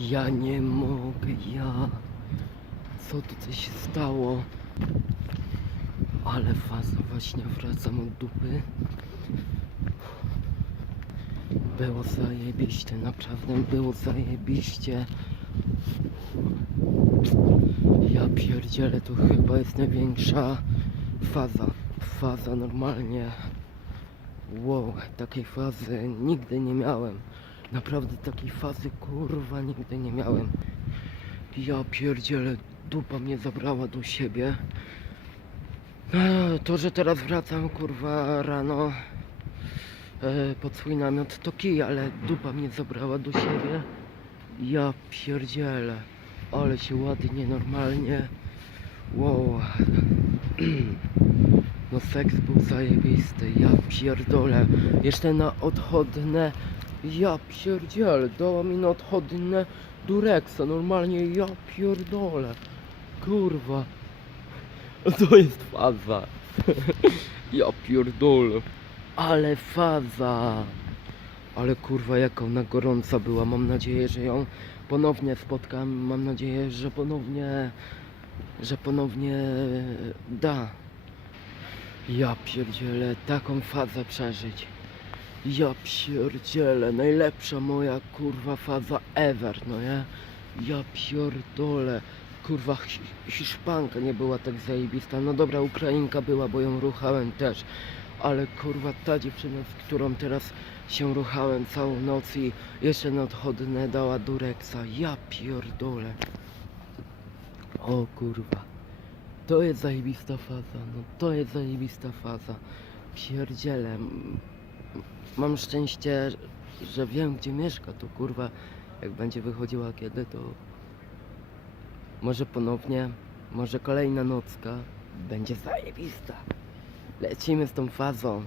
Ja nie mogę, ja. Co tutaj się stało? Ale faza, właśnie wracam od dupy. Było zajebiście, naprawdę było zajebiście. Ja pierdzielę, to chyba jest największa faza. Faza normalnie. Wow, takiej fazy nigdy nie miałem. Naprawdę takiej fazy kurwa nigdy nie miałem. Ja pierdzielę, dupa mnie zabrała do siebie. Eee, To, że teraz wracam kurwa rano e, pod swój namiot to kij, ale dupa mnie zabrała do siebie. Ja pierdzielę, ale się ładnie, normalnie. Wow. No seks był zajebisty, ja pierdolę. Jeszcze na odchodne, ja pierdzielę, dała mi na odchodne Durexa, normalnie ja pierdolę. Kurwa. To jest faza. ja pierdolę. Ale faza. Ale kurwa jaka ona gorąca była. Mam nadzieję, że ją ponownie spotkam. Mam nadzieję, że ponownie, że ponownie da. Ja pierdzielę, taką fazę przeżyć. Ja pierdzielę, najlepsza moja kurwa faza ever, no nie? Ja pierdolę. Kurwa, Hi- Hiszpanka nie była tak zajebista. No dobra, Ukrainka była, bo ją ruchałem też. Ale kurwa, ta dziewczyna, z którą teraz się ruchałem całą noc i jeszcze na odchodne dała dureksa. Ja pierdolę. O kurwa. To jest zajebista faza, no to jest zajebista faza. Pierdzielę. Mam szczęście, że wiem gdzie mieszka, to kurwa, jak będzie wychodziła kiedy, to może ponownie, może kolejna nocka będzie zajebista. Lecimy z tą fazą.